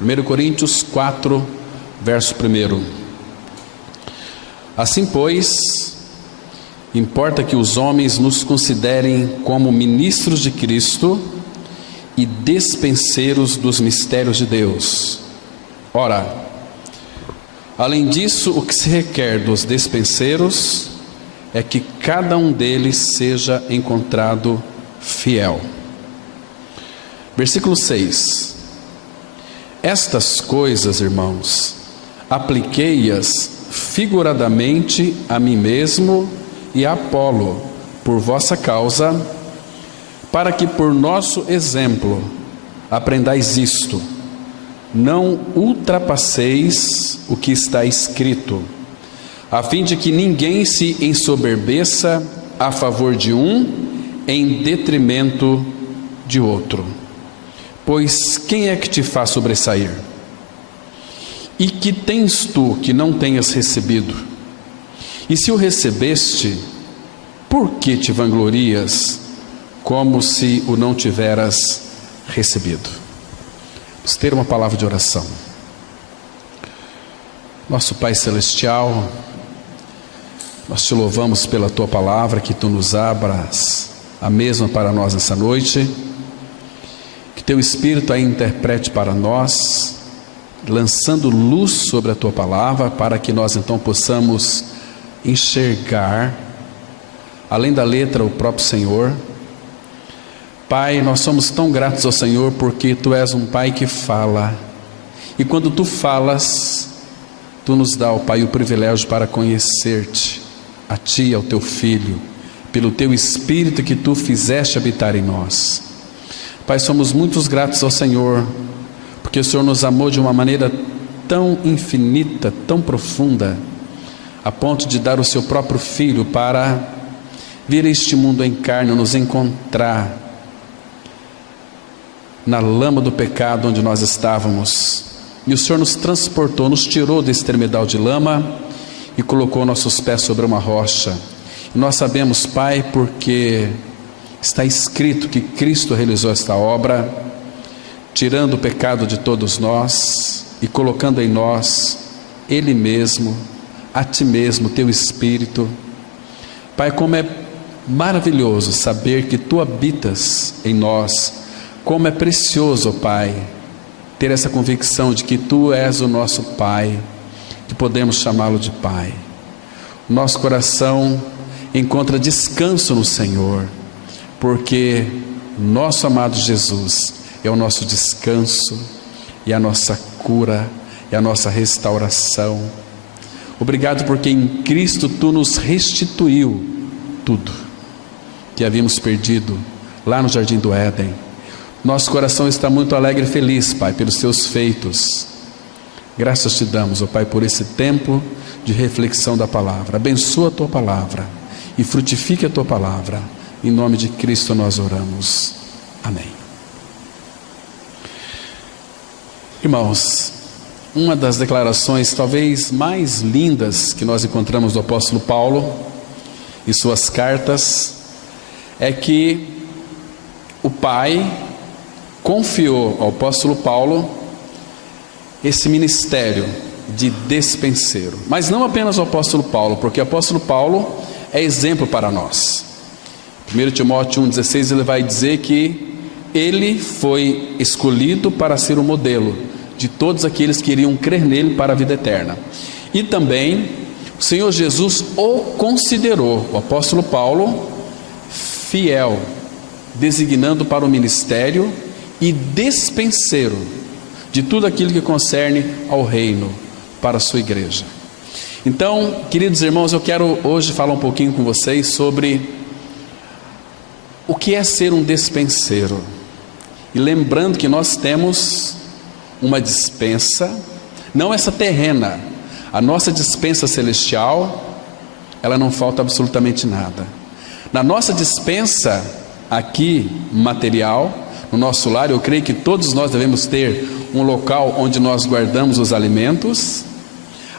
1 Coríntios 4, verso 1. Assim, pois, importa que os homens nos considerem como ministros de Cristo e despenseiros dos mistérios de Deus. Ora, além disso, o que se requer dos despenseiros é que cada um deles seja encontrado fiel. Versículo 6. Estas coisas, irmãos, apliquei-as figuradamente a mim mesmo e a Apolo, por vossa causa, para que por nosso exemplo aprendais isto: não ultrapasseis o que está escrito, a fim de que ninguém se ensoberbeça a favor de um, em detrimento de outro. Pois quem é que te faz sobressair? E que tens tu que não tenhas recebido? E se o recebeste, por que te vanglorias, como se o não tiveras recebido? Vamos ter uma palavra de oração. Nosso Pai Celestial, nós te louvamos pela tua palavra, que tu nos abras a mesma para nós nessa noite, que teu Espírito a interprete para nós, lançando luz sobre a tua palavra, para que nós então possamos enxergar, além da letra, o próprio Senhor. Pai, nós somos tão gratos ao Senhor, porque tu és um Pai que fala, e quando tu falas, tu nos dá, ó Pai, o privilégio para conhecer-te, a ti e ao teu Filho, pelo teu Espírito que tu fizeste habitar em nós. Pai, somos muito gratos ao Senhor, porque o Senhor nos amou de uma maneira tão infinita, tão profunda, a ponto de dar o seu próprio Filho para vir a este mundo em carne, nos encontrar na lama do pecado onde nós estávamos, e o Senhor nos transportou, nos tirou desse tremedal de lama e colocou nossos pés sobre uma rocha. E nós sabemos, Pai, porque está escrito que Cristo realizou esta obra, tirando o pecado de todos nós e colocando em nós Ele mesmo, a Ti mesmo, Teu Espírito. Pai, como é maravilhoso saber que Tu habitas em nós, como é precioso, Pai, ter essa convicção de que Tu és o nosso Pai, que podemos chamá-lo de Pai. O nosso coração encontra descanso no Senhor, porque nosso amado Jesus é o nosso descanso, e a nossa cura, e a nossa restauração. Obrigado porque em Cristo Tu nos restituiu tudo que havíamos perdido lá no Jardim do Éden. Nosso coração está muito alegre e feliz, Pai, pelos Teus feitos. Graças te damos, ó Pai, por esse tempo de reflexão da palavra. Abençoa a Tua palavra e frutifique a Tua palavra. Em nome de Cristo nós oramos. Amém. Irmãos, uma das declarações talvez mais lindas que nós encontramos do apóstolo Paulo em suas cartas é que o Pai confiou ao apóstolo Paulo esse ministério de despenseiro, mas não apenas ao apóstolo Paulo, porque o apóstolo Paulo é exemplo para nós. 1 Timóteo 1,16 ele vai dizer que ele foi escolhido para ser o modelo de todos aqueles que iriam crer nele para a vida eterna. E também o Senhor Jesus o considerou, o apóstolo Paulo, fiel, designando para o ministério e despenseiro de tudo aquilo que concerne ao reino, para a sua igreja. Então, queridos irmãos, eu quero hoje falar um pouquinho com vocês sobre o que é ser um despenseiro. E lembrando que nós temos uma dispensa, não essa terrena, a nossa dispensa celestial, ela não falta absolutamente nada. Na nossa dispensa aqui, material, no nosso lar, eu creio que todos nós devemos ter um local onde nós guardamos os alimentos.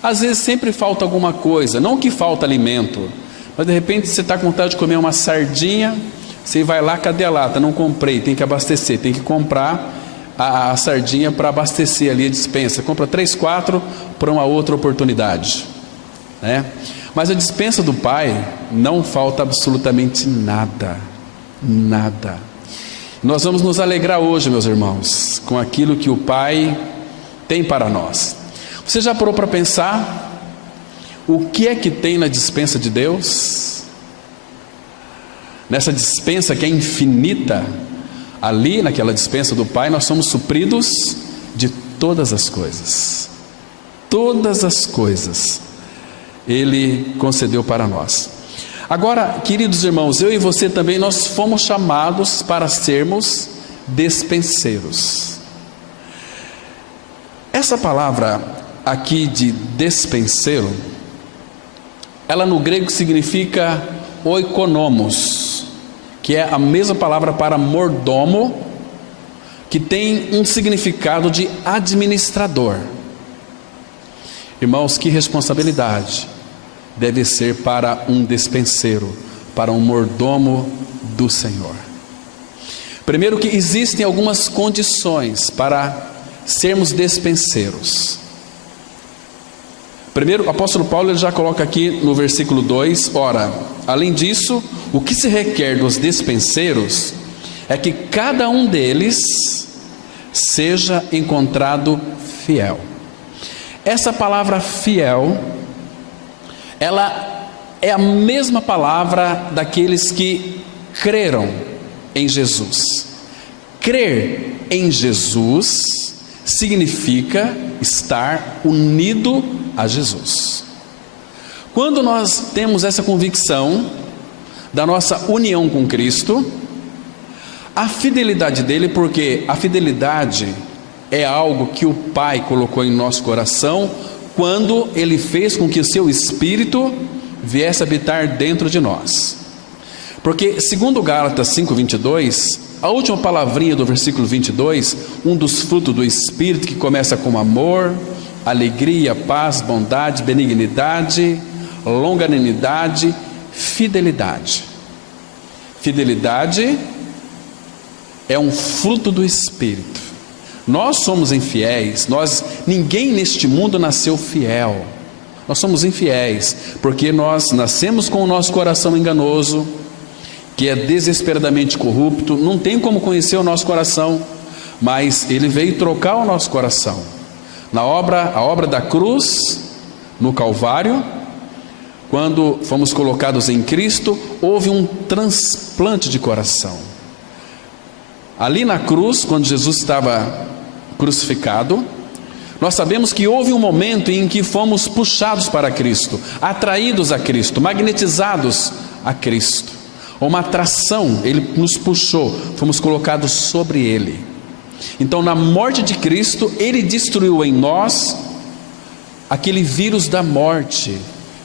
Às vezes sempre falta alguma coisa, não que falta alimento, mas de repente você está com vontade de comer uma sardinha, você vai lá, cadê a lata? Não comprei, tem que abastecer, tem que comprar a sardinha para abastecer ali a despensa. Compra 3, 4 para uma outra oportunidade, né? Mas a despensa do Pai não falta absolutamente nada, nada. Nós vamos nos alegrar hoje, meus irmãos, com aquilo que o Pai tem para nós. Você já parou para pensar o que é que tem na despensa de Deus? Nessa despensa que é infinita, ali naquela despensa do Pai, nós somos supridos de todas as coisas. Todas as coisas Ele concedeu para nós. Agora, queridos irmãos, eu e você também, nós fomos chamados para sermos despenseiros. Essa palavra aqui de despenseiro, ela no grego significa oikonomos, que é a mesma palavra para mordomo, que tem um significado de administrador. Irmãos, que responsabilidade deve ser para um despenseiro, para um mordomo do Senhor. Primeiro, que existem algumas condições para sermos despenseiros. Primeiro, o apóstolo Paulo ele já coloca aqui no versículo 2, ora, além disso, o que se requer dos despenseiros é que cada um deles seja encontrado fiel. Essa palavra fiel, ela é a mesma palavra daqueles que creram em Jesus. Crer em Jesus significa estar unido a Jesus. Quando nós temos essa convicção da nossa união com Cristo, a fidelidade dele, porque a fidelidade é algo que o Pai colocou em nosso coração quando Ele fez com que o seu Espírito viesse habitar dentro de nós. Porque segundo Gálatas 5:22, a última palavrinha do versículo 22, um dos frutos do Espírito que começa com amor, alegria, paz, bondade, benignidade, longanimidade, fidelidade. Fidelidade é um fruto do Espírito. Nós somos infiéis, ninguém neste mundo nasceu fiel. Nós somos infiéis, porque nós nascemos com o nosso coração enganoso, que é desesperadamente corrupto, não tem como conhecer o nosso coração, mas Ele veio trocar o nosso coração. A obra da cruz, no Calvário, quando fomos colocados em Cristo, houve um transplante de coração. Ali na cruz, quando Jesus estava crucificado, nós sabemos que houve um momento em que fomos puxados para Cristo, atraídos a Cristo, magnetizados a Cristo. Uma atração, Ele nos puxou, fomos colocados sobre Ele. Então na morte de Cristo, Ele destruiu em nós aquele vírus da morte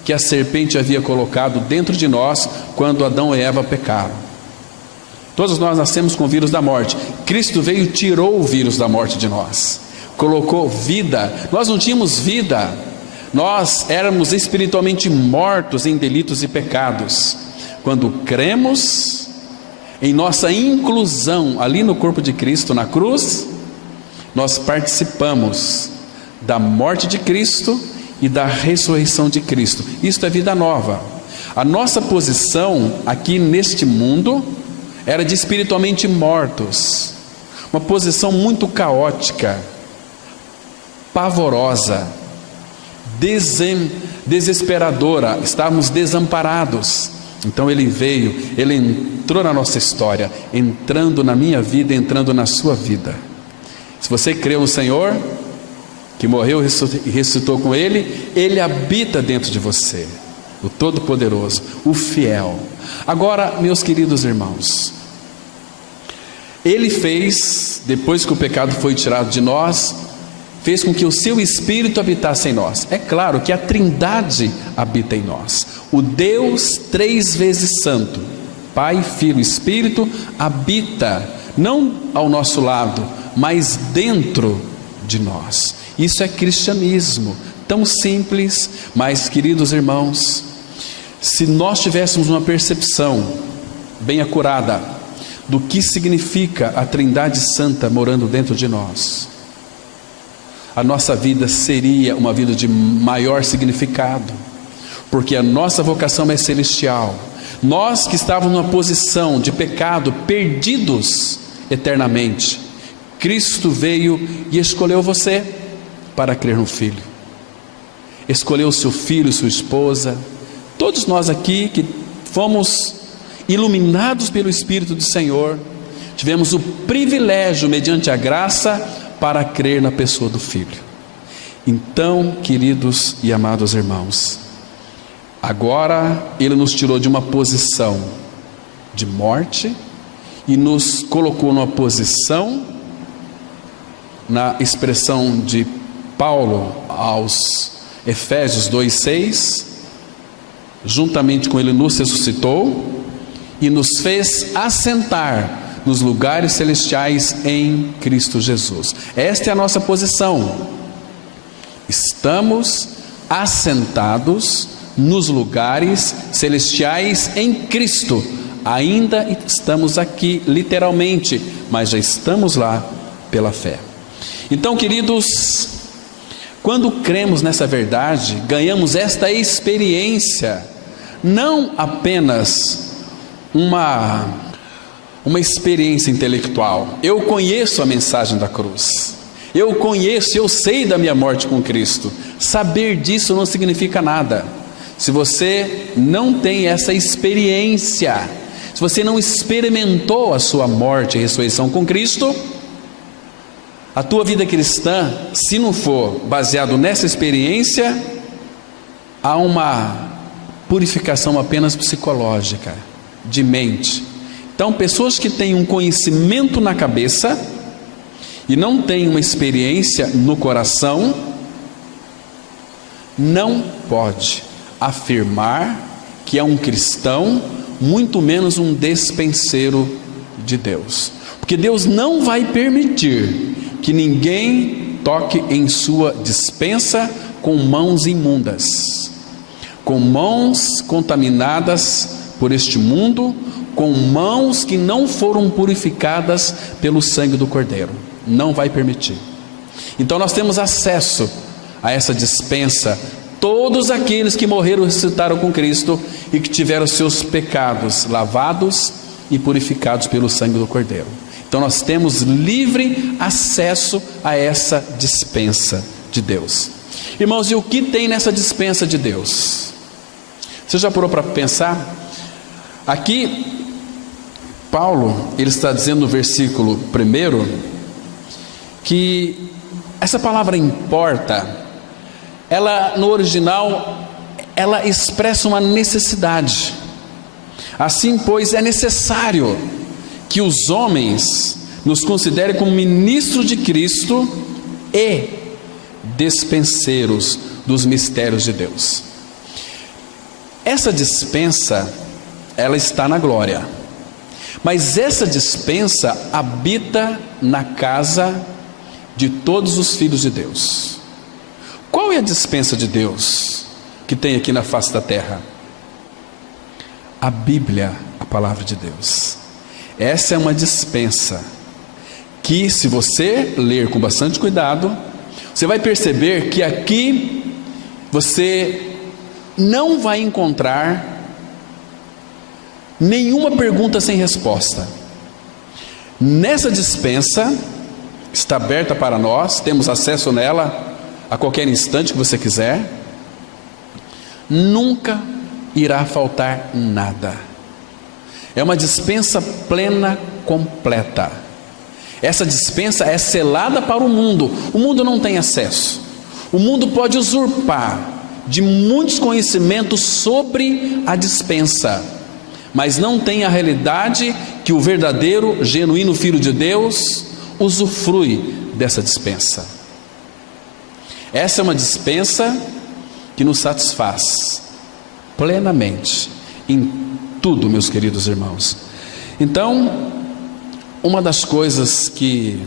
que a serpente havia colocado dentro de nós quando Adão e Eva pecaram. Todos nós nascemos com o vírus da morte. Cristo veio e tirou o vírus da morte de nós, colocou vida. Nós não tínhamos vida, nós éramos espiritualmente mortos em delitos e pecados. Quando cremos em nossa inclusão ali no corpo de Cristo na cruz, nós participamos da morte de Cristo e da ressurreição de Cristo. Isto é vida nova. A nossa posição aqui neste mundo era de espiritualmente mortos, uma posição muito caótica, pavorosa, desesperadora, estávamos desamparados. Então Ele veio, Ele entrou na nossa história, entrando na minha vida, entrando na sua vida. Se você crê no Senhor, que morreu e ressuscitou com Ele, Ele habita dentro de você, o Todo-Poderoso, o Fiel. Agora, meus queridos irmãos, Ele fez, depois que o pecado foi tirado de nós, fez com que o seu Espírito habitasse em nós. É claro que a Trindade habita em nós. O Deus 3 vezes Santo, Pai, Filho e Espírito, habita, não ao nosso lado, mas dentro de nós. Isso é cristianismo, tão simples, mas queridos irmãos, se nós tivéssemos uma percepção bem acurada do que significa a Trindade Santa morando dentro de nós, a nossa vida seria uma vida de maior significado, porque a nossa vocação é celestial. Nós que estávamos numa posição de pecado, perdidos eternamente, Cristo veio e escolheu você para crer no Filho, escolheu seu filho, sua esposa, todos nós aqui que fomos iluminados pelo Espírito do Senhor, tivemos o privilégio, mediante a graça, para crer na pessoa do Filho. Então, queridos e amados irmãos, agora Ele nos tirou de uma posição de morte e nos colocou numa posição, na expressão de Paulo aos Efésios 2:6, juntamente com Ele nos ressuscitou e nos fez assentar nos lugares celestiais em Cristo Jesus. Esta é a nossa posição. Estamos assentados nos lugares celestiais em Cristo. Ainda estamos aqui literalmente, mas já estamos lá pela fé. Então, queridos, quando cremos nessa verdade, ganhamos esta experiência, não apenas uma experiência intelectual. Eu conheço a mensagem da cruz, eu sei da minha morte com Cristo. Saber disso não significa nada se você não tem essa experiência, se você não experimentou a sua morte e ressurreição com Cristo. A tua vida cristã, se não for baseado nessa experiência, há uma purificação apenas psicológica, de mente. Então, pessoas que têm um conhecimento na cabeça e não têm uma experiência no coração, não pode afirmar que é um cristão, muito menos um despenseiro de Deus, porque Deus não vai permitir que ninguém toque em sua despensa com mãos imundas, com mãos contaminadas por este mundo, com mãos que não foram purificadas pelo sangue do Cordeiro. Não vai permitir. Então nós temos acesso a essa despensa, todos aqueles que morreram e ressuscitaram com Cristo e que tiveram seus pecados lavados e purificados pelo sangue do Cordeiro. Então nós temos livre acesso a essa despensa de Deus. Irmãos, e o que tem nessa despensa de Deus? Você já parou para pensar? Aqui Paulo, ele está dizendo no versículo 1 que essa palavra importa, ela no original, ela expressa uma necessidade. Assim, pois, é necessário que os homens nos considerem como ministros de Cristo e despenseiros dos mistérios de Deus. Essa dispensa, ela está na glória, mas essa dispensa habita na casa de todos os filhos de Deus. Qual é a dispensa de Deus que tem aqui na face da terra? A Bíblia, a palavra de Deus. Essa é uma dispensa que, se você ler com bastante cuidado, você vai perceber que aqui você não vai encontrar nenhuma pergunta sem resposta. Nessa dispensa, está aberta para nós, temos acesso nela a qualquer instante que você quiser. Nunca irá faltar nada. É uma dispensa plena, completa. Essa dispensa é selada para o mundo. O mundo não tem acesso. O mundo pode usurpar de muitos conhecimentos sobre a dispensa, mas não tem a realidade que o verdadeiro, genuíno Filho de Deus usufrui dessa dispensa. Essa é uma dispensa que nos satisfaz plenamente em tudo, meus queridos irmãos. Então, uma das coisas que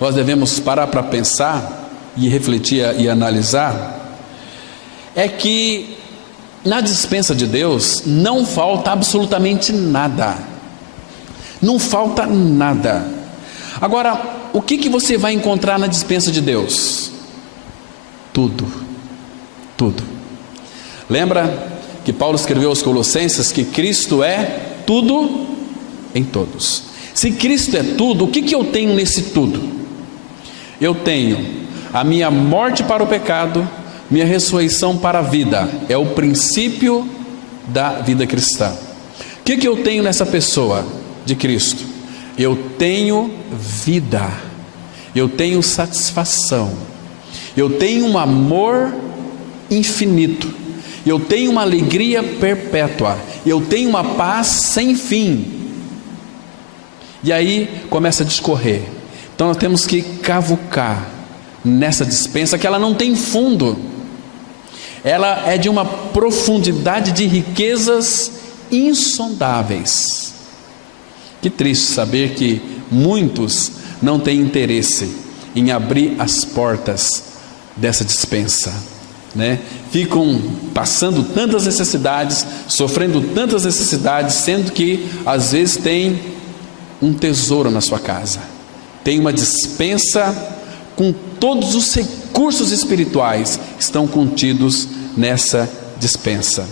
nós devemos parar para pensar e refletir e analisar é que na dispensa de Deus não falta absolutamente nada. não falta nada. Agora, o que você vai encontrar na despensa de Deus? Tudo, tudo. Lembra que Paulo escreveu aos Colossenses que Cristo é tudo em todos. Se Cristo é tudo, o que eu tenho nesse tudo? Eu tenho a minha morte para o pecado, minha ressurreição para a vida. É o princípio da vida cristã. O que eu tenho nessa pessoa de Cristo? Eu tenho vida, eu tenho satisfação, eu tenho um amor infinito, eu tenho uma alegria perpétua, eu tenho uma paz sem fim. E aí começa a discorrer. Então nós temos que cavucar nessa despensa, que ela não tem fundo, ela é de uma profundidade de riquezas insondáveis. Que triste saber que muitos não têm interesse em abrir as portas dessa despensa, né? Ficam passando tantas necessidades, sofrendo tantas necessidades, sendo que às vezes tem um tesouro na sua casa, tem uma despensa com todos os recursos espirituais que estão contidos nessa despensa.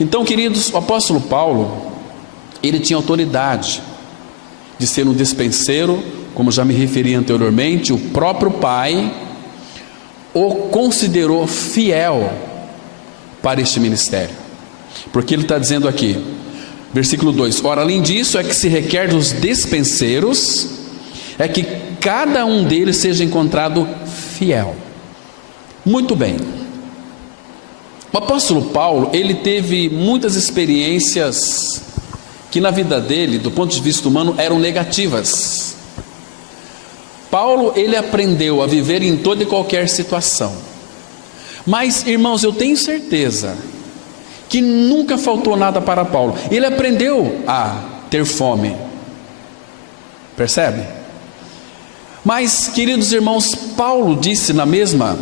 Então, queridos, o apóstolo Paulo, ele tinha autoridade de ser um despenseiro, como já me referi anteriormente. O próprio Pai o considerou fiel para este ministério, porque ele está dizendo aqui, versículo 2: ora, além disso, é que se requer dos despenseiros, é que cada um deles seja encontrado fiel. Muito bem. O apóstolo Paulo, ele teve muitas experiências que na vida dele, do ponto de vista humano, eram negativas. Paulo, ele aprendeu a viver em toda e qualquer situação. Mas, irmãos, eu tenho certeza que nunca faltou nada para Paulo. Ele aprendeu a ter fome. Percebe? Mas, queridos irmãos, Paulo disse na mesma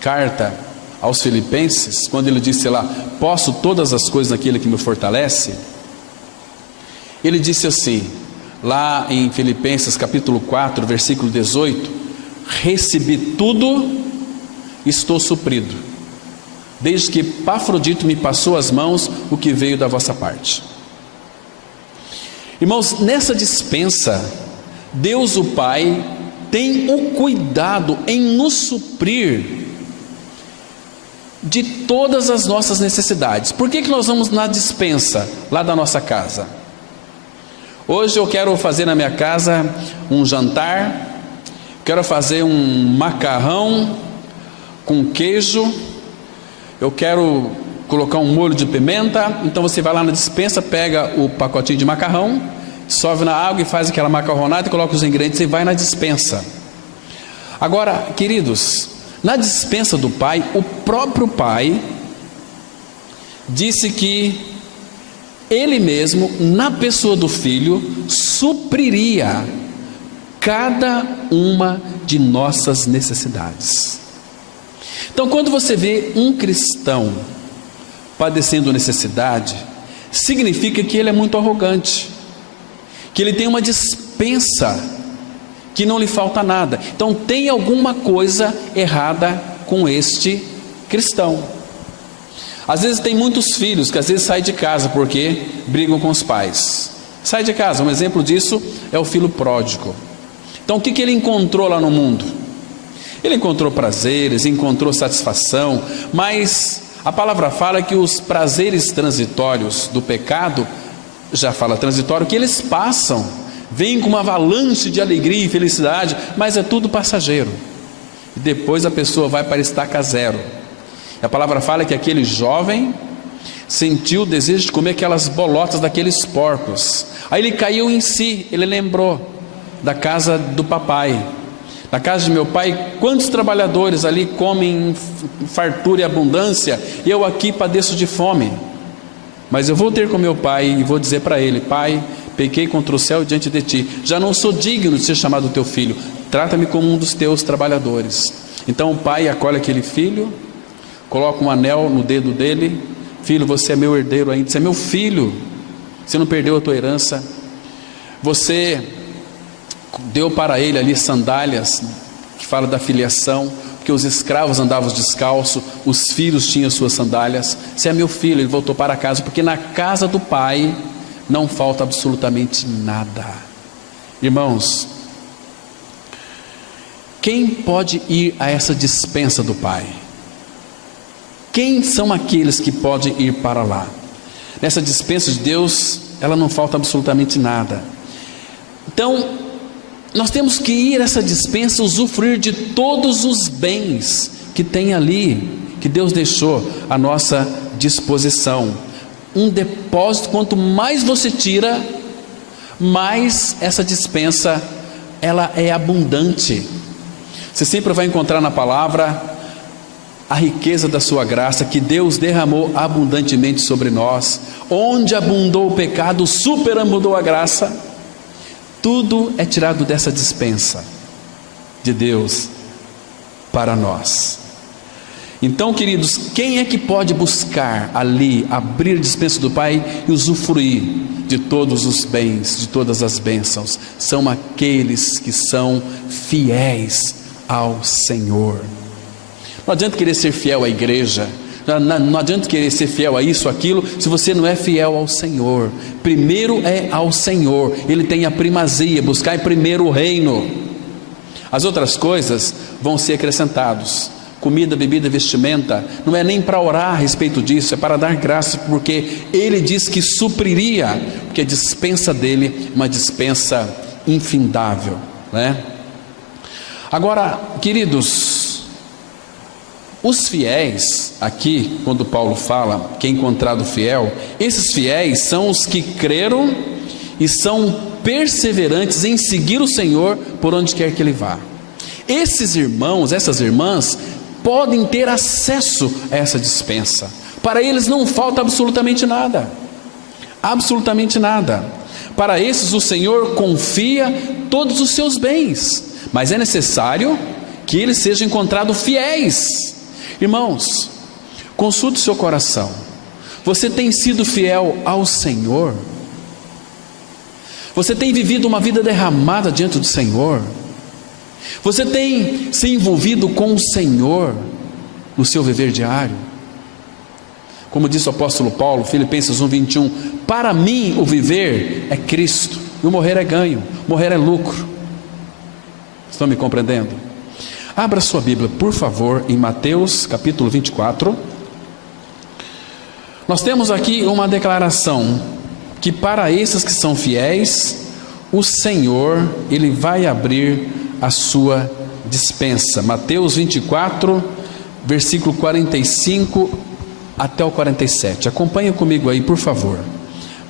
carta aos Filipenses, quando ele disse lá, posso todas as coisas naquele que me fortalece, ele disse assim, lá em Filipenses capítulo 4, versículo 18, recebi tudo, estou suprido, desde que Epafrodito me passou as mãos o que veio da vossa parte. Irmãos, nessa dispensa, Deus o Pai tem o cuidado em nos suprir de todas as nossas necessidades. Por que nós vamos na despensa lá da nossa casa? Hoje eu quero fazer na minha casa um jantar, quero fazer um macarrão com queijo, eu quero colocar um molho de pimenta. Então você vai lá na despensa, pega o pacotinho de macarrão, sobe na água e faz aquela macarronada e coloca os ingredientes e vai na despensa. Agora, queridos, na despensa do Pai, o próprio Pai disse que Ele mesmo, na pessoa do Filho, supriria cada uma de nossas necessidades. Então, quando você vê um cristão padecendo necessidade, significa que ele é muito arrogante, que ele tem uma despensa, que não lhe falta nada. Então tem alguma coisa errada com este cristão. Às vezes tem muitos filhos que às vezes saem de casa porque brigam com os pais. Sai de casa, um exemplo disso é o filho pródigo. Então o que ele encontrou lá no mundo? Ele encontrou prazeres, encontrou satisfação, mas a palavra fala que os prazeres transitórios do pecado, já fala transitório, que eles passam, vêm com uma avalanche de alegria e felicidade, mas é tudo passageiro, e depois a pessoa vai para estaca zero. A palavra fala que aquele jovem sentiu o desejo de comer aquelas bolotas daqueles porcos, aí ele caiu em si, ele lembrou da casa do papai. Na casa de meu pai, quantos trabalhadores ali comem em fartura e abundância, e eu aqui padeço de fome. Mas eu vou ter com meu pai e vou dizer para ele: Pai, pequei contra o céu diante de ti, já não sou digno de ser chamado teu filho, trata-me como um dos teus trabalhadores. Então o pai acolhe aquele filho, coloca um anel no dedo dele: Filho, você é meu herdeiro ainda, você é meu filho, você não perdeu a tua herança. Você deu para ele ali sandálias, que fala da filiação, porque os escravos andavam descalços, os filhos tinham suas sandálias. Se é meu filho, ele voltou para casa, porque na casa do pai não falta absolutamente nada. Irmãos, quem pode ir a essa despensa do pai? Quem são aqueles que podem ir para lá? Nessa despensa de Deus, ela não falta absolutamente nada. Então, nós temos que ir a essa despensa, usufruir de todos os bens que tem ali, que Deus deixou à nossa disposição. Um depósito, quanto mais você tira, mais essa despensa, ela é abundante. Você sempre vai encontrar na palavra a riqueza da sua graça, que Deus derramou abundantemente sobre nós. Onde abundou o pecado, superabundou a graça. Tudo é tirado dessa despensa de Deus para nós. Então, queridos, quem é que pode buscar ali, abrir a despensa do Pai e usufruir de todos os bens, de todas as bênçãos? São aqueles que são fiéis ao Senhor. Não adianta querer ser fiel à igreja, não adianta querer ser fiel a isso, aquilo, se você não é fiel ao Senhor. Primeiro é ao Senhor, Ele tem a primazia. Buscar primeiro o reino, as outras coisas vão ser acrescentados. Comida, bebida, vestimenta, não é nem para orar a respeito disso, é para dar graça, porque Ele diz que supriria, porque a dispensa dele é uma dispensa infindável, né? Agora, queridos, os fiéis, aqui, quando Paulo fala que é encontrado fiel, esses fiéis são os que creram e são perseverantes em seguir o Senhor por onde quer que Ele vá. Esses irmãos, essas irmãs, podem ter acesso a essa dispensa. Para eles não falta absolutamente nada. Absolutamente nada. Para esses o Senhor confia todos os seus bens, mas é necessário que eles sejam encontrados fiéis. Irmãos, consulte seu coração. Você tem sido fiel ao Senhor? Você tem vivido uma vida derramada diante do Senhor? Você tem se envolvido com o Senhor no seu viver diário? Como disse o apóstolo Paulo, Filipenses 1:21, para mim o viver é Cristo, e o morrer é ganho, morrer é lucro. Estão me compreendendo? Abra sua Bíblia, por favor, em Mateus capítulo 24. Nós temos aqui uma declaração, que para esses que são fiéis, o Senhor, Ele vai abrir a sua dispensa. Mateus 24, versículo 45 até o 47. Acompanha comigo aí, por favor.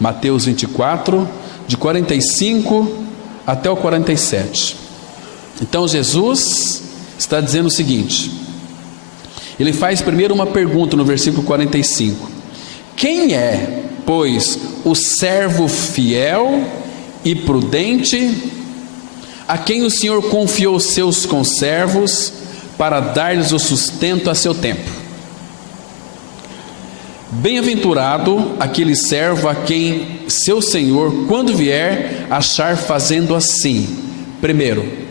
Mateus 24, de 45 até o 47. Então Jesus está dizendo o seguinte, ele faz primeiro uma pergunta no versículo 45, quem é, pois, o servo fiel e prudente, a quem o Senhor confiou seus conservos, para dar-lhes o sustento a seu tempo? Bem-aventurado aquele servo a quem seu Senhor, quando vier, achar fazendo assim. Primeiro,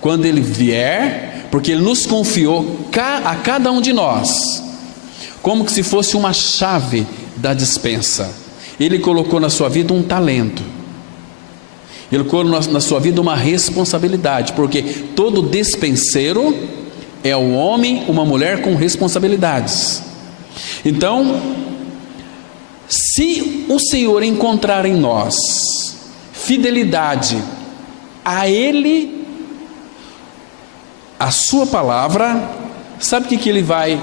quando Ele vier, porque Ele nos confiou a cada um de nós, como que se fosse uma chave da dispensa. Ele colocou na sua vida um talento, Ele colocou na sua vida uma responsabilidade, porque todo despenseiro é um homem, uma mulher com responsabilidades. Então, se o Senhor encontrar em nós fidelidade a Ele, a sua palavra, sabe o que Ele vai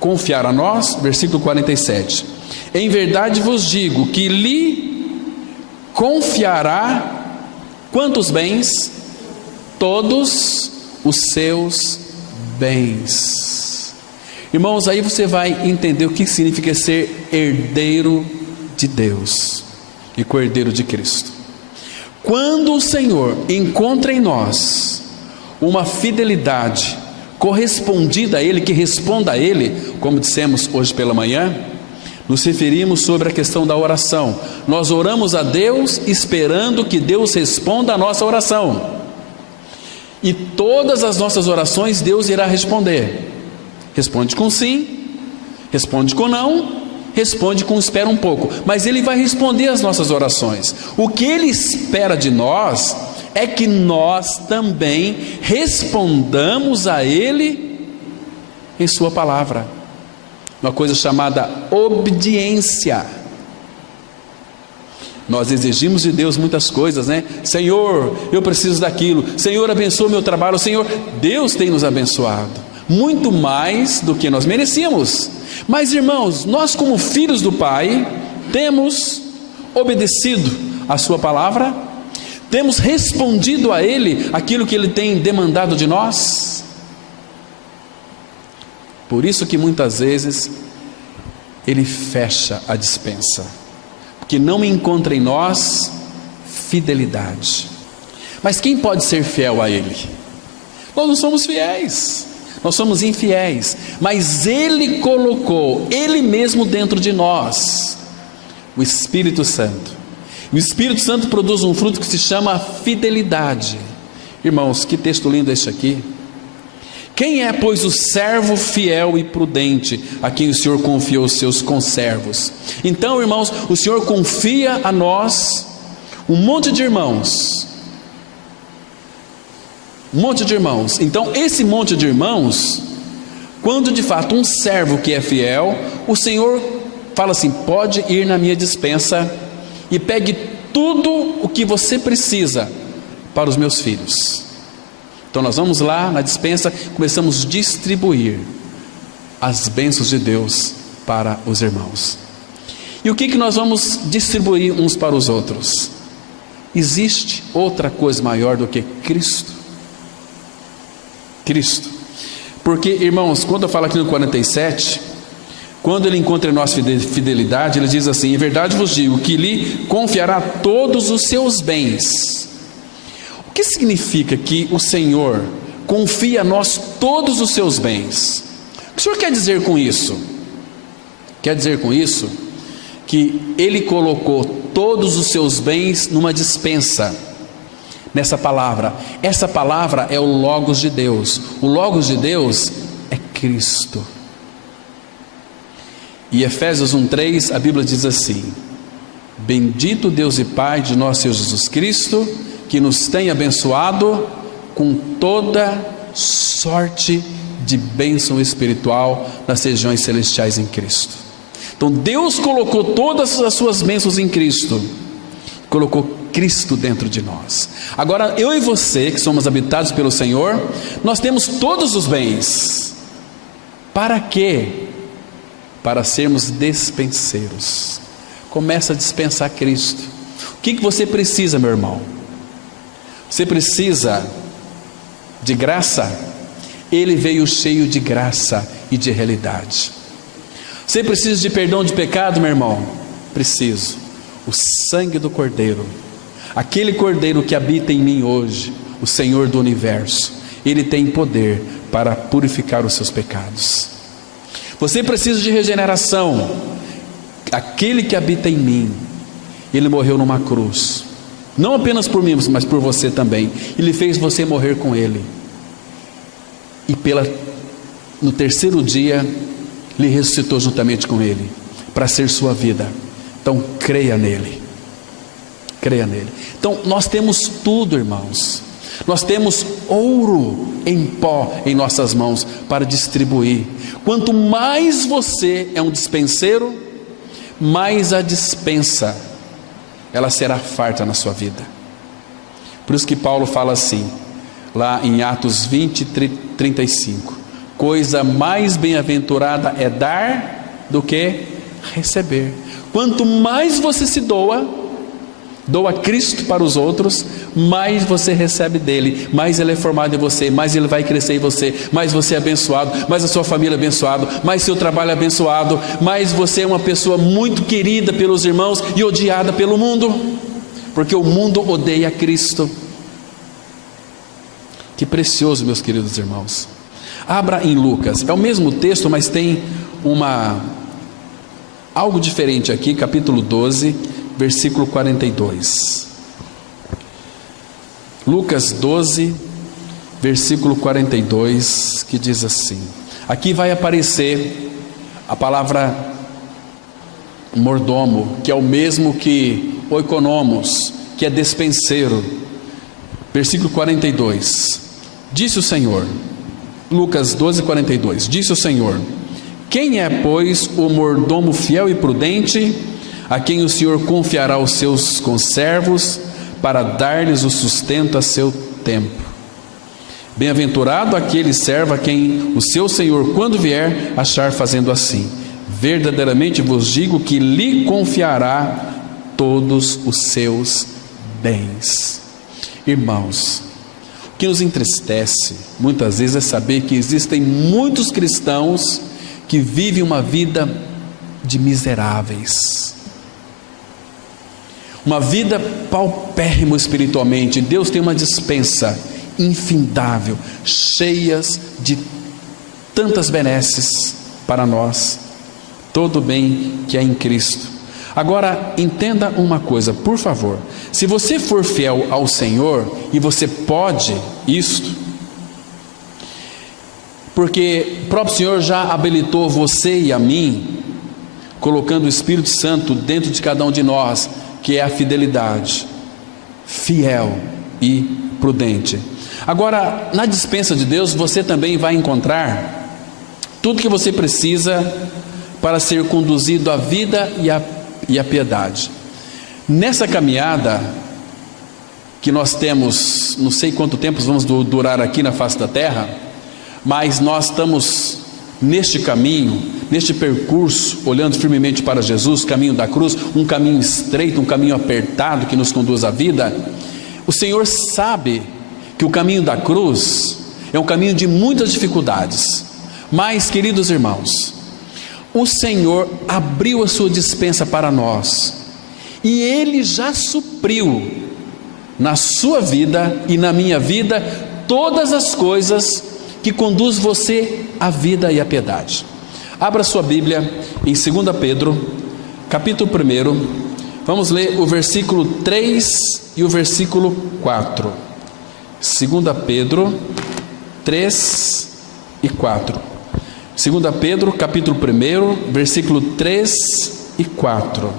confiar a nós? Versículo 47, em verdade vos digo que lhe confiará quantos bens? Todos os seus bens. Irmãos, aí você vai entender o que significa ser herdeiro de Deus e co-herdeiro de Cristo. Quando o Senhor encontra em nós uma fidelidade correspondida a Ele, que responda a Ele, como dissemos hoje pela manhã, nos referimos sobre a questão da oração. Nós oramos a Deus esperando que Deus responda a nossa oração. E todas as nossas orações Deus irá responder. Responde com sim, responde com não, responde com espera um pouco. Mas Ele vai responder as nossas orações. O que Ele espera de nós é que nós também respondamos a Ele em Sua palavra. Uma coisa chamada obediência. Nós exigimos de Deus muitas coisas, né? Senhor, eu preciso daquilo. Senhor, abençoa o meu trabalho. Senhor, Deus tem nos abençoado muito mais do que nós merecíamos. Mas, irmãos, nós como filhos do Pai temos obedecido a Sua palavra, temos respondido a Ele aquilo que Ele tem demandado de nós. Por isso que muitas vezes Ele fecha a despensa, porque não encontra em nós fidelidade. Mas quem pode ser fiel a Ele? Nós não somos fiéis, nós somos infiéis, mas Ele colocou Ele mesmo dentro de nós, o Espírito Santo. O Espírito Santo produz um fruto que se chama fidelidade. Irmãos, que texto lindo este aqui. Quem é, pois, o servo fiel e prudente, a quem o Senhor confiou os seus conservos? Então, irmãos, o Senhor confia a nós um monte de irmãos. Um monte de irmãos. Então, esse monte de irmãos, quando de fato um servo que é fiel, o Senhor fala assim: pode ir na minha despensa e pegue tudo o que você precisa para os meus filhos. Então nós vamos lá na despensa, começamos a distribuir as bênçãos de Deus para os irmãos. E o que nós vamos distribuir uns para os outros? Existe outra coisa maior do que Cristo? Cristo. Porque, irmãos, quando eu falo aqui no 47, quando Ele encontra em nós fidelidade, Ele diz assim: em verdade vos digo que lhe confiará todos os seus bens. O que significa que o Senhor confia a nós todos os seus bens? O que o Senhor quer dizer com isso? Quer dizer com isso que Ele colocou todos os seus bens numa despensa, nessa palavra. Essa palavra é o Logos de Deus. O Logos de Deus é Cristo. E Efésios 1:3, a Bíblia diz assim: bendito Deus e Pai de nosso Senhor Jesus Cristo, que nos tem abençoado com toda sorte de bênção espiritual nas regiões celestiais em Cristo. Então Deus colocou todas as suas bênçãos em Cristo, colocou Cristo dentro de nós. Agora eu e você, que somos habitados pelo Senhor, nós temos todos os bens. Para quê? Para sermos despenseiros. Começa a dispensar Cristo. O que você precisa, meu irmão? Você precisa de graça? Ele veio cheio de graça e de realidade. Você precisa de perdão de pecado, meu irmão? Preciso. O sangue do Cordeiro, aquele Cordeiro que habita em mim hoje, o Senhor do universo, Ele tem poder para purificar os seus pecados. Você precisa de regeneração. Aquele que habita em mim, Ele morreu numa cruz, não apenas por mim, mas por você também. Ele fez você morrer com Ele, e no terceiro dia Ele ressuscitou juntamente com Ele, para ser sua vida. Então creia nele, creia nele. Então nós temos tudo, irmãos. Nós temos ouro em pó em nossas mãos para distribuir. Quanto mais você é um dispenseiro, mais a dispensa ela será farta na sua vida. Por isso que Paulo fala assim, lá em Atos 20:35: coisa mais bem-aventurada é dar do que receber. Quanto mais você se doa Cristo para os outros, mais você recebe dele, mais ele é formado em você, mais ele vai crescer em você, mais você é abençoado, mais a sua família é abençoada, mais seu trabalho é abençoado, mais você é uma pessoa muito querida pelos irmãos e odiada pelo mundo, porque o mundo odeia Cristo. Que precioso, meus queridos irmãos. Abra em Lucas, é o mesmo texto, mas tem algo diferente aqui, capítulo 12, versículo 42. Lucas 12, versículo 42, que diz assim: aqui vai aparecer a palavra mordomo, que é o mesmo que oikonomos, que é despenseiro. Versículo 42, disse o Senhor, Lucas 12, 42, disse o Senhor: quem é, pois, o mordomo fiel e prudente, a quem o Senhor confiará os seus conservos, para dar-lhes o sustento a seu tempo? Bem-aventurado aquele servo a quem o seu Senhor, quando vier, achar fazendo assim. Verdadeiramente vos digo que lhe confiará todos os seus bens. Irmãos, o que nos entristece muitas vezes é saber que existem muitos cristãos que vivem uma vida de miseráveis, uma vida paupérrima espiritualmente. Deus tem uma despensa infindável, cheias de tantas benesses para nós, todo o bem que é em Cristo. Agora, entenda uma coisa, por favor: se você for fiel ao Senhor, e você pode isto, porque o próprio Senhor já habilitou você e a mim, colocando o Espírito Santo dentro de cada um de nós, que é a fidelidade, fiel e prudente. Agora, na despensa de Deus, você também vai encontrar tudo que você precisa para ser conduzido à vida e à piedade. Nessa caminhada que nós temos, não sei quanto tempo vamos durar aqui na face da terra, mas nós estamos neste caminho, neste percurso, olhando firmemente para Jesus, caminho da cruz, um caminho estreito, um caminho apertado que nos conduz à vida. O Senhor sabe que o caminho da cruz é um caminho de muitas dificuldades, mas, queridos irmãos, o Senhor abriu a sua despensa para nós, e Ele já supriu na sua vida e na minha vida todas as coisas que conduz você à vida e à piedade. Abra sua Bíblia em 2 Pedro, capítulo 1, vamos ler o versículo 3 e o versículo 4. 2 Pedro 3 e 4. 2 Pedro, capítulo 1, versículo 3 e 4.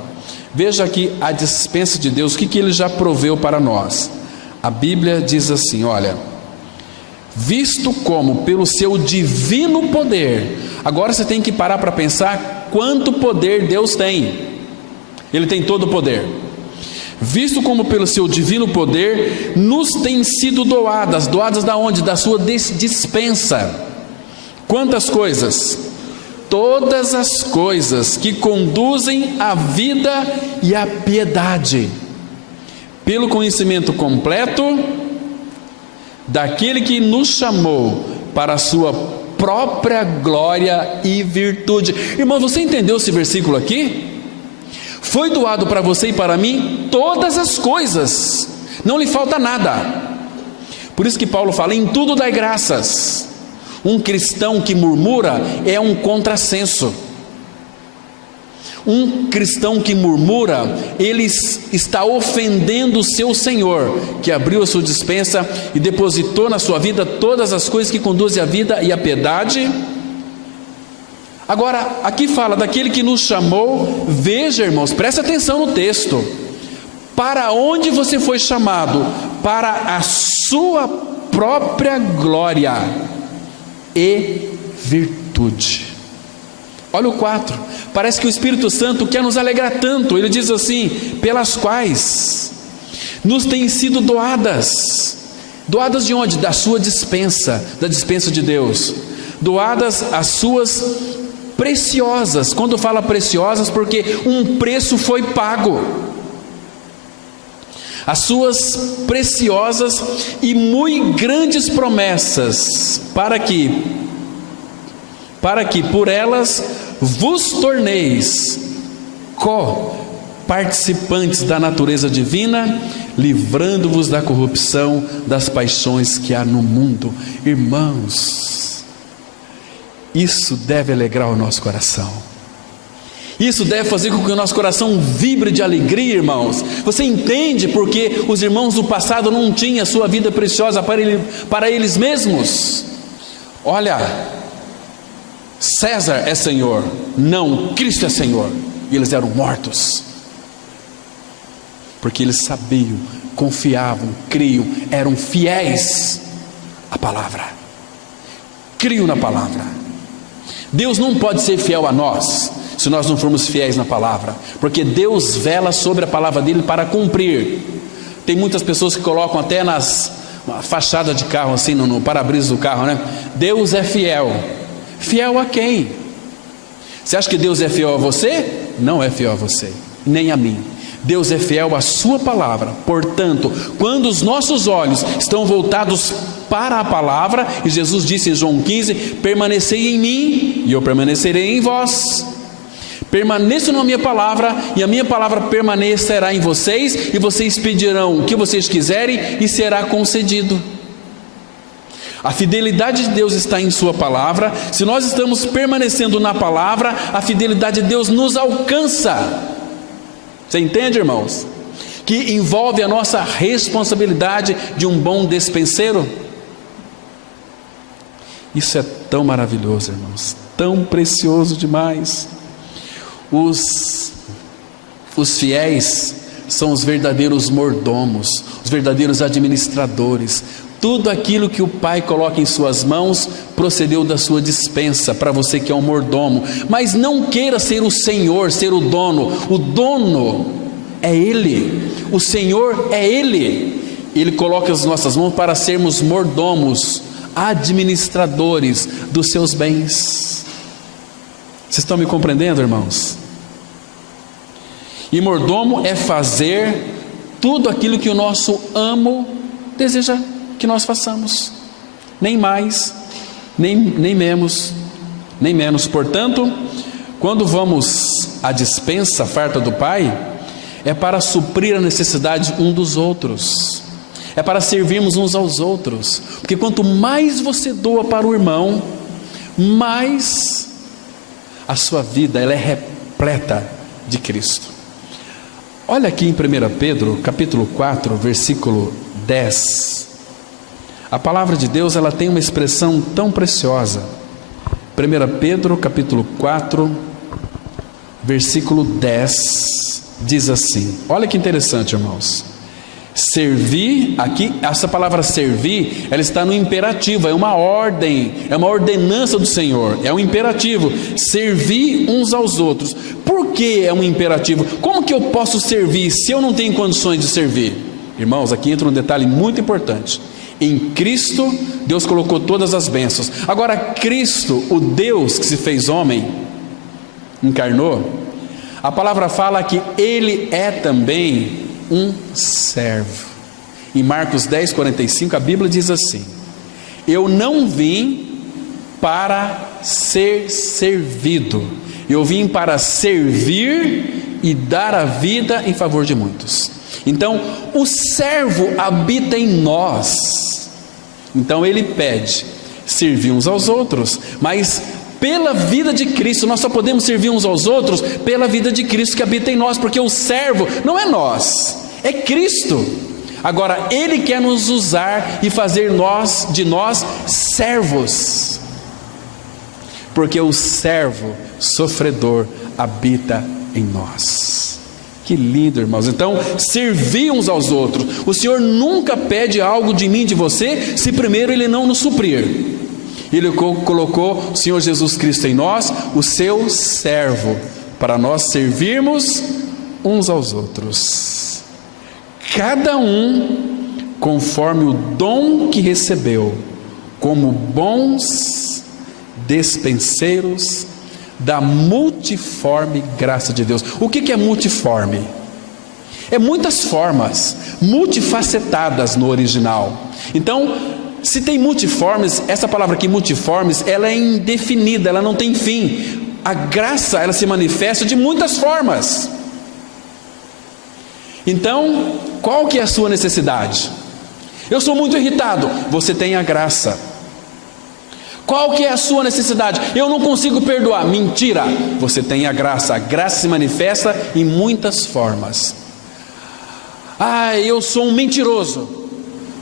Veja aqui a despensa de Deus, o que Ele já proveu para nós. A Bíblia diz assim, olha: visto como pelo seu divino poder. Agora você tem que parar para pensar quanto poder Deus tem. Ele tem todo o poder. Visto como pelo seu divino poder nos tem sido doadas da onde? Da sua dispensa. Quantas coisas? Todas as coisas que conduzem à vida e à piedade, pelo conhecimento completo daquele que nos chamou para a sua própria glória e virtude. Irmão, você entendeu esse versículo aqui? Foi doado para você e para mim todas as coisas, não lhe falta nada. Por isso que Paulo fala: em tudo dai graças. Um cristão que murmura é um contrassenso. Um cristão que murmura, ele está ofendendo o seu Senhor, que abriu a sua despensa e depositou na sua vida todas as coisas que conduzem à vida e à piedade. Agora, aqui fala daquele que nos chamou. Veja, irmãos, presta atenção no texto. Para onde você foi chamado? Para a sua própria glória e virtude. Olha o 4, parece que o Espírito Santo quer nos alegrar tanto. Ele diz assim: pelas quais nos têm sido doadas. Doadas de onde? Da sua dispensa, da dispensa de Deus. Doadas as suas preciosas. Quando fala preciosas, porque um preço foi pago. As suas preciosas e muito grandes promessas, para que por elas vos torneis co-participantes da natureza divina, livrando-vos da corrupção das paixões que há no mundo. Irmãos, isso deve alegrar o nosso coração. Isso deve fazer com que o nosso coração vibre de alegria, irmãos. Você entende porque os irmãos do passado não tinham a sua vida preciosa para eles mesmos? Olha, César é Senhor, não, Cristo é Senhor. E eles eram mortos, porque eles sabiam, confiavam, criam, eram fiéis à palavra, criam na palavra. Deus não pode ser fiel a nós se nós não formos fiéis na palavra, porque Deus vela sobre a palavra dele para cumprir. Tem muitas pessoas que colocam até nas fachada de carro, assim, no para-brisa do carro, né? Deus é fiel. Fiel a quem? Você acha que Deus é fiel a você? Não é fiel a você, nem a mim. Deus é fiel à sua palavra. Portanto, quando os nossos olhos estão voltados para a palavra, e Jesus disse em João 15: permanecei em mim e eu permanecerei em vós. Permaneçam na minha palavra e a minha palavra permanecerá em vocês, e vocês pedirão o que vocês quiserem e será concedido. A fidelidade de Deus está em sua palavra. Se nós estamos permanecendo na palavra, a fidelidade de Deus nos alcança. Você entende, irmãos? Que envolve a nossa responsabilidade de um bom despenseiro. Isso é tão maravilhoso, irmãos, tão precioso demais. Os fiéis são os verdadeiros mordomos, os verdadeiros administradores. Tudo aquilo que o Pai coloca em suas mãos procedeu da sua dispensa, para você que é um mordomo. Mas não queira ser o Senhor, ser o dono. O dono é Ele, o Senhor é Ele. Ele coloca as nossas mãos para sermos mordomos, administradores dos seus bens. Vocês estão me compreendendo, irmãos? E mordomo é fazer tudo aquilo que o nosso amo deseja que nós façamos, nem mais, nem menos. Portanto, quando vamos à dispensa farta do Pai, é para suprir a necessidade um dos outros, é para servirmos uns aos outros, porque quanto mais você doa para o irmão, mais a sua vida ela é repleta de Cristo. Olha aqui em 1 Pedro, capítulo 4, versículo 10. A palavra de Deus, ela tem uma expressão tão preciosa. 1 Pedro, capítulo 4, versículo 10, diz assim. Olha que interessante, irmãos. Servir, aqui, essa palavra servir, ela está no imperativo, é uma ordem, é uma ordenança do Senhor, é um imperativo, servir uns aos outros. Por que é um imperativo? Como que eu posso servir se eu não tenho condições de servir? Irmãos, aqui entra um detalhe muito importante. Em Cristo, Deus colocou todas as bênçãos. Agora, Cristo, o Deus que se fez homem, encarnou, a palavra fala que Ele é também um servo. Em Marcos 10, 45, a Bíblia diz assim: eu não vim para ser servido, eu vim para servir e dar a vida em favor de muitos. Então, o servo habita em nós. Então, ele pede servir uns aos outros, mas pela vida de Cristo, nós só podemos servir uns aos outros pela vida de Cristo que habita em nós, porque o servo não é nós, é Cristo. Agora, Ele quer nos usar e fazer de nós servos, porque o servo sofredor habita em nós. Que lindo, irmãos. Então, servir uns aos outros. O Senhor nunca pede algo de mim, de você, se primeiro Ele não nos suprir. Ele colocou o Senhor Jesus Cristo em nós, o seu servo, para nós servirmos uns aos outros, cada um conforme o dom que recebeu, como bons despenseiros da multiforme graça de Deus. O que é multiforme? É muitas formas, multifacetadas no original. Então, se tem multiformes, essa palavra aqui, multiformes, ela é indefinida, ela não tem fim. A graça, ela se manifesta de muitas formas. Então, qual que é a sua necessidade? Eu sou muito irritado, você tem a graça. Qual que é a sua necessidade? Eu não consigo perdoar. Mentira! Você tem a graça se manifesta em muitas formas. Eu sou um mentiroso.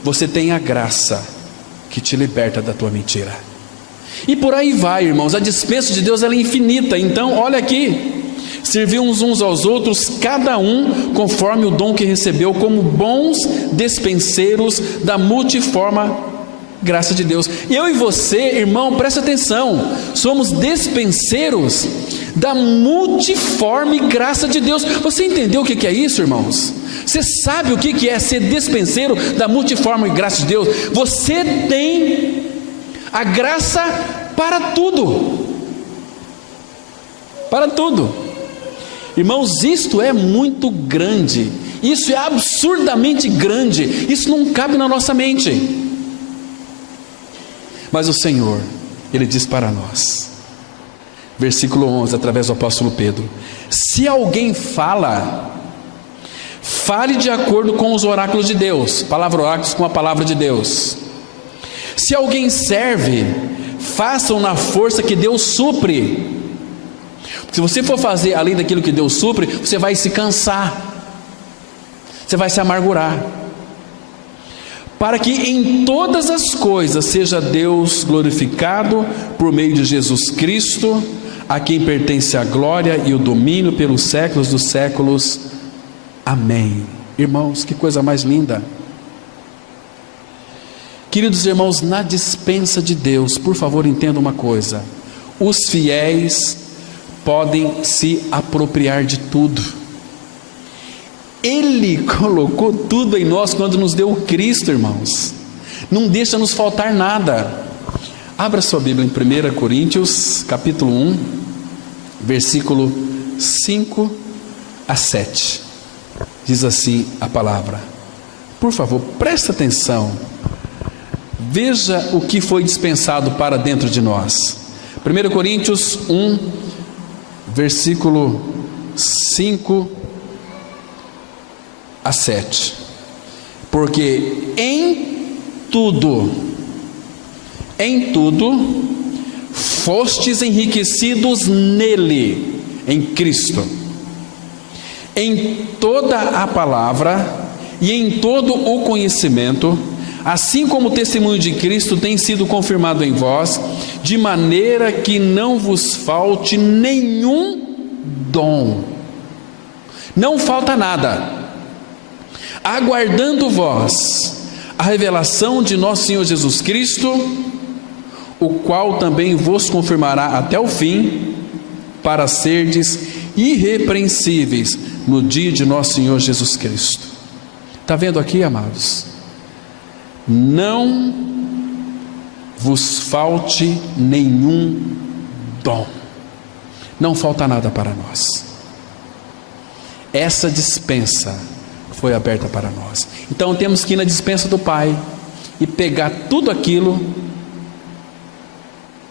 Você tem a graça que te liberta da tua mentira. E por aí vai, irmãos. A dispensa de Deus ela é infinita. Então, olha aqui: servir uns aos outros, cada um conforme o dom que recebeu, como bons despenseiros da multiforme graça de Deus. Eu e você, irmão, presta atenção, somos despenseiros da multiforme graça de Deus. Você entendeu o que é isso, irmãos? Você sabe o que é ser despenseiro da multiforme graça de Deus? Você tem a graça para tudo. Para tudo. Irmãos, isto é muito grande. Isso é absurdamente grande. Isso não cabe na nossa mente. Mas o Senhor, Ele diz para nós, versículo 11, através do apóstolo Pedro: se alguém fale de acordo com os oráculos de Deus. Palavra oráculos com a palavra de Deus. Se alguém serve, façam na força que Deus supre. Porque se você for fazer além daquilo que Deus supre, você vai se cansar, você vai se amargurar. Para que em todas as coisas seja Deus glorificado por meio de Jesus Cristo, a quem pertence a glória e o domínio pelos séculos dos séculos. Amém. Irmãos, que coisa mais linda. Queridos irmãos, na dispensa de Deus, por favor, entenda uma coisa: os fiéis podem se apropriar de tudo. Ele colocou tudo em nós quando nos deu o Cristo, irmãos. Não deixa nos faltar nada. Abra sua Bíblia em 1 Coríntios, capítulo 1, versículo 5 a 7. Diz assim a palavra. Por favor, presta atenção. Veja o que foi dispensado para dentro de nós. 1 Coríntios 1, versículo 5 a 7. Porque em tudo fostes enriquecidos nele, em Cristo, em toda a palavra e em todo o conhecimento, assim como o testemunho de Cristo tem sido confirmado em vós, de maneira que não vos falte nenhum dom. Não falta nada. Aguardando vós a revelação de nosso Senhor Jesus Cristo, o qual também vos confirmará até o fim, para serdes irrepreensíveis no dia de nosso Senhor Jesus Cristo. Está vendo aqui, amados? Não vos falte nenhum dom. Não falta nada para nós. Essa dispensa foi aberta para nós. Então temos que ir na dispensa do Pai e pegar tudo aquilo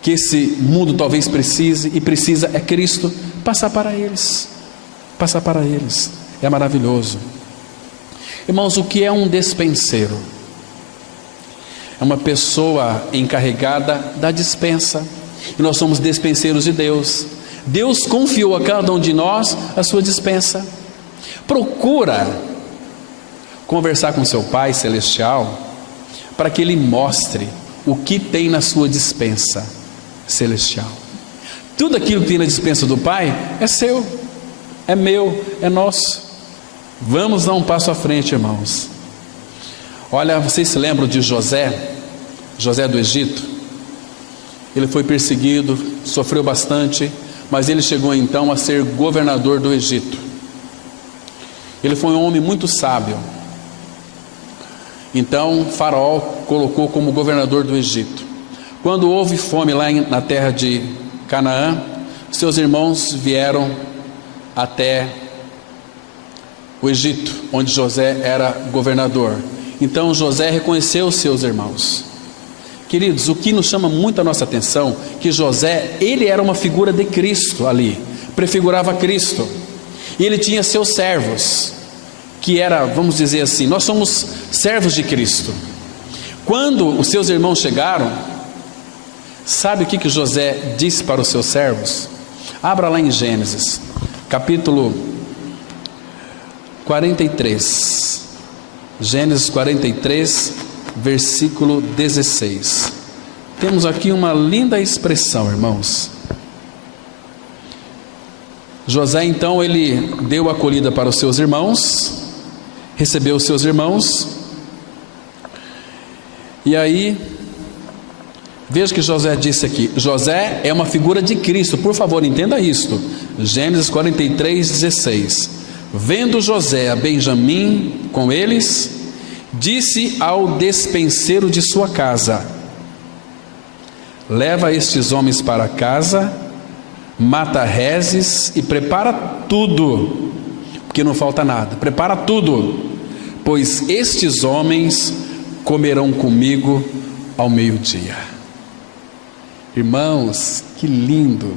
que esse mundo talvez precise, e precisa é Cristo, passar para eles. Passar para eles. É maravilhoso. Irmãos, o que é um despenseiro? É uma pessoa encarregada da dispensa. E nós somos despenseiros de Deus. Deus confiou a cada um de nós a sua dispensa. Procura conversar com seu Pai Celestial, para que Ele mostre o que tem na sua dispensa celestial. Tudo aquilo que tem na dispensa do Pai é seu, é meu, é nosso. Vamos dar um passo à frente, irmãos. Olha, vocês se lembram de José do Egito? Ele foi perseguido, sofreu bastante, mas ele chegou então a ser governador do Egito. Ele foi um homem muito sábio. Então Faraó colocou como governador do Egito. Quando houve fome lá na terra de Canaã, seus irmãos vieram até o Egito, onde José era governador. Então José reconheceu os seus irmãos. Queridos, o que nos chama muito a nossa atenção, que José, ele era uma figura de Cristo ali, prefigurava Cristo, e ele tinha seus servos, que era, vamos dizer assim, nós somos servos de Cristo. Quando os seus irmãos chegaram, Sabe o que José disse para os seus servos? Abra lá em Gênesis, capítulo 43. Gênesis 43, versículo 16. Temos aqui uma linda expressão, irmãos. José então, ele deu acolhida para os seus irmãos, recebeu os seus irmãos, e aí, veja que José disse aqui. José é uma figura de Cristo, por favor, entenda isto. Gênesis 43, 16. Vendo José a Benjamim com eles, disse ao despenseiro de sua casa: leva estes homens para casa, mata reses e prepara tudo, porque não falta nada, prepara tudo, pois estes homens comerão comigo ao meio-dia. Irmãos, que lindo.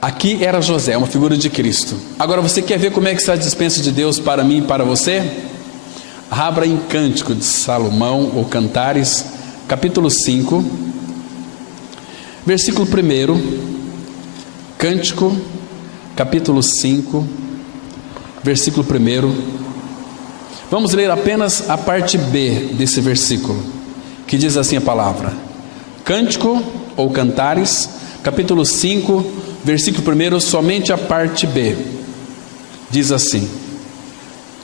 Aqui era José, uma figura de Cristo. Agora você quer ver como é que está a dispensa de Deus para mim e para você? Abra em Cântico de Salomão, ou Cantares, capítulo 5, versículo 1. Cântico, capítulo 5, versículo 1. Vamos ler apenas a parte B desse versículo, que diz assim a palavra. Cântico, ou Cantares, capítulo 5, versículo 1, somente a parte B. Diz assim: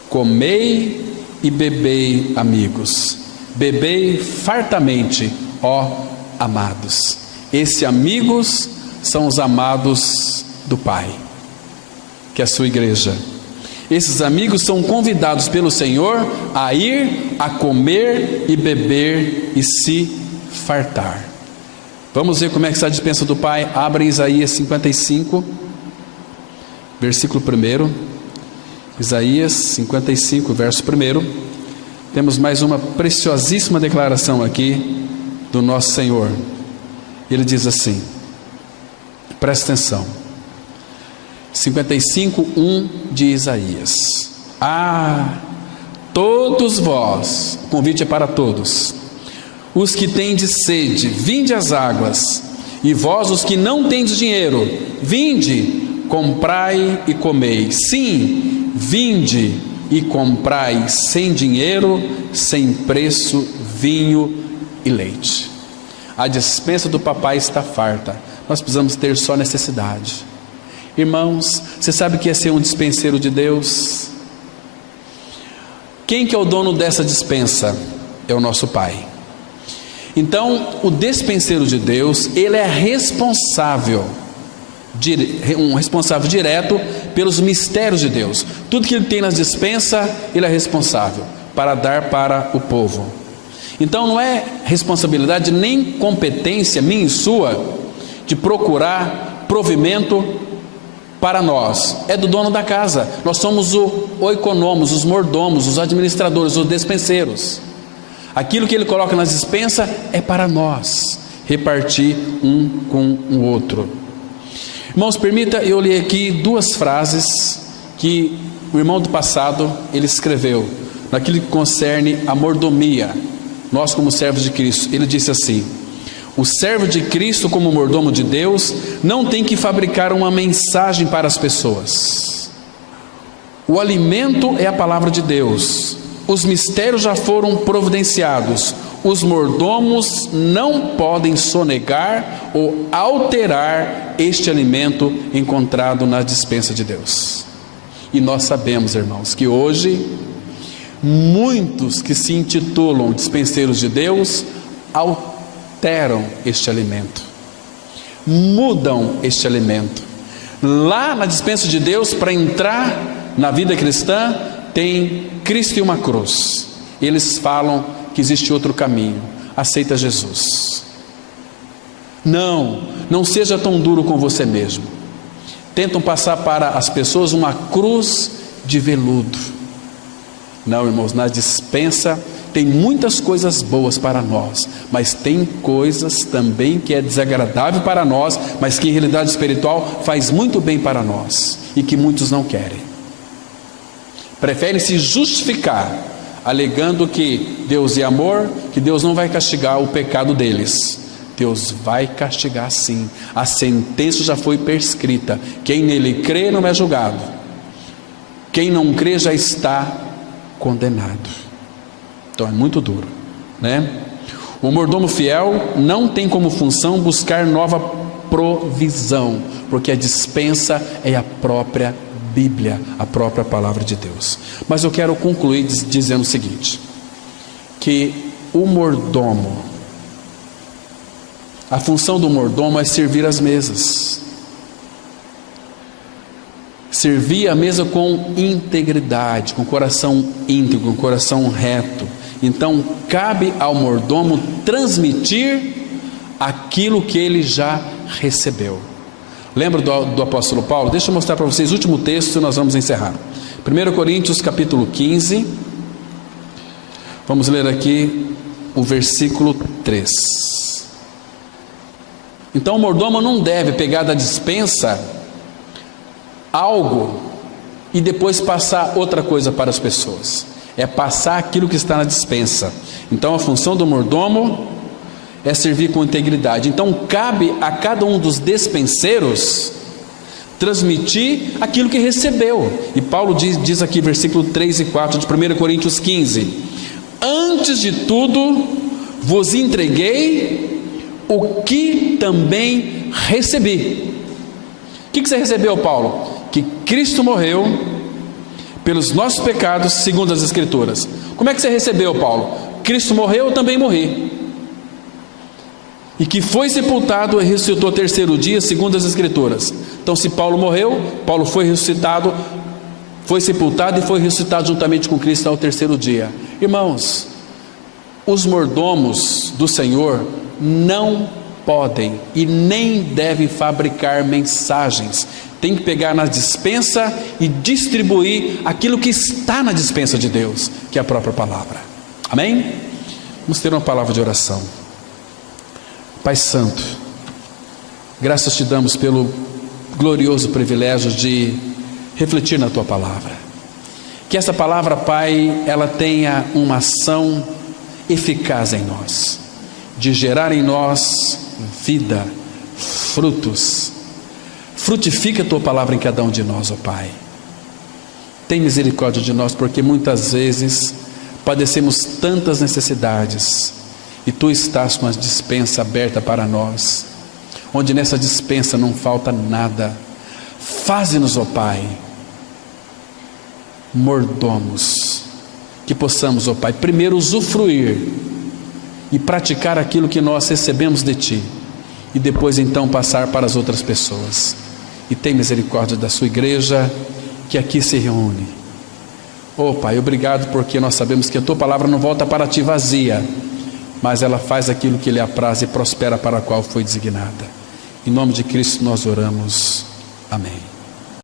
comei e bebei, amigos, bebei fartamente, ó amados. Esse amigos são os amados do Pai, que é a sua igreja. Esses amigos são convidados pelo Senhor a ir a comer e beber e se fartar. Vamos ver como é que está a dispensa do Pai. Abra Isaías 55, versículo 1. Isaías 55, verso 1. Temos mais uma preciosíssima declaração aqui do nosso Senhor. Ele diz assim, presta atenção, 55:1 de Isaías: todos vós, o convite é para todos, os que tendes sede, vinde às águas, e vós os que não tendes dinheiro, vinde, comprai e comei. Sim, vinde e comprai sem dinheiro, sem preço, vinho e leite. A despensa do papai está farta, nós precisamos ter só necessidade. Irmãos, você sabe o que é ser um dispenseiro de Deus? Quem que é o dono dessa dispensa? É o nosso Pai. Então, o despenseiro de Deus, ele é responsável, um responsável direto pelos mistérios de Deus. Tudo que ele tem na dispensa, ele é responsável para dar para o povo. Então não é responsabilidade nem competência minha e sua de procurar provimento para nós, é do dono da casa. Nós somos o oikonomos, os mordomos, os administradores, os despenseiros. Aquilo que ele coloca na dispensa é para nós repartir um com o outro. Irmãos, permita eu ler aqui duas frases que o irmão do passado ele escreveu naquilo que concerne a mordomia. Nós como servos de Cristo, ele disse assim: o servo de Cristo como mordomo de Deus não tem que fabricar uma mensagem para as pessoas. O alimento é a palavra de Deus, os mistérios já foram providenciados, os mordomos não podem sonegar ou alterar este alimento encontrado na dispensa de Deus. E nós sabemos, irmãos, que hoje muitos que se intitulam dispenseiros de Deus alteram este alimento, mudam este alimento. Lá na dispensa de Deus, para entrar na vida cristã, tem Cristo e uma cruz. Eles falam que existe outro caminho. Aceita Jesus. Não seja tão duro com você mesmo. Tentam passar para as pessoas uma cruz de veludo. Não, irmãos, na dispensa tem muitas coisas boas para nós, mas tem coisas também que é desagradável para nós, mas que em realidade espiritual faz muito bem para nós, e que muitos não querem. Preferem se justificar, alegando que Deus é amor, que Deus não vai castigar o pecado deles. Deus vai castigar sim. A sentença já foi prescrita. Quem nele crê não é julgado. Quem não crê já está condenado. Então é muito duro, né? O mordomo fiel não tem como função buscar nova provisão, porque a dispensa é a própria Bíblia, a própria palavra de Deus. Mas eu quero concluir dizendo o seguinte, que o mordomo, a função do mordomo é servir as mesas, servir a mesa com integridade, com coração íntegro, com coração reto. Então cabe ao mordomo transmitir aquilo que ele já recebeu. Lembra do apóstolo Paulo? Deixa eu mostrar para vocês o último texto e nós vamos encerrar. 1 Coríntios capítulo 15, vamos ler aqui o versículo 3. Então o mordomo não deve pegar da dispensa algo e depois passar outra coisa para as pessoas. É passar aquilo que está na dispensa. Então a função do mordomo é servir com integridade. Então cabe a cada um dos despenseiros transmitir aquilo que recebeu. E Paulo diz aqui, versículo 3 e 4 de 1 Coríntios 15: antes de tudo vos entreguei o que também recebi. O que você recebeu, Paulo? Que Cristo morreu pelos nossos pecados, segundo as Escrituras. Como é que você recebeu, Paulo? Cristo morreu, eu também morri. E que foi sepultado e ressuscitou ao terceiro dia, segundo as Escrituras. Então, se Paulo morreu, Paulo foi ressuscitado, foi sepultado e foi ressuscitado juntamente com Cristo ao terceiro dia. Irmãos, os mordomos do Senhor não podem e nem devem fabricar mensagens. Tem que pegar na dispensa e distribuir aquilo que está na dispensa de Deus, que é a própria palavra. Amém? Vamos ter uma palavra de oração. Pai Santo, graças te damos pelo glorioso privilégio de refletir na tua palavra. Que essa palavra, Pai, ela tenha uma ação eficaz em nós, de gerar em nós vida, frutos. Frutifica a tua palavra em cada um de nós, ó Pai. Tem misericórdia de nós, porque muitas vezes padecemos tantas necessidades e tu estás com a dispensa aberta para nós, onde nessa dispensa não falta nada. Faze-nos, ó Pai, mordomos, que possamos, ó Pai, primeiro usufruir e praticar aquilo que nós recebemos de ti, e depois então passar para as outras pessoas. E tem misericórdia da sua igreja que aqui se reúne. Oh Pai, obrigado, porque nós sabemos que a tua palavra não volta para ti vazia, mas ela faz aquilo que lhe apraz e prospera para a qual foi designada. Em nome de Cristo nós oramos. Amém.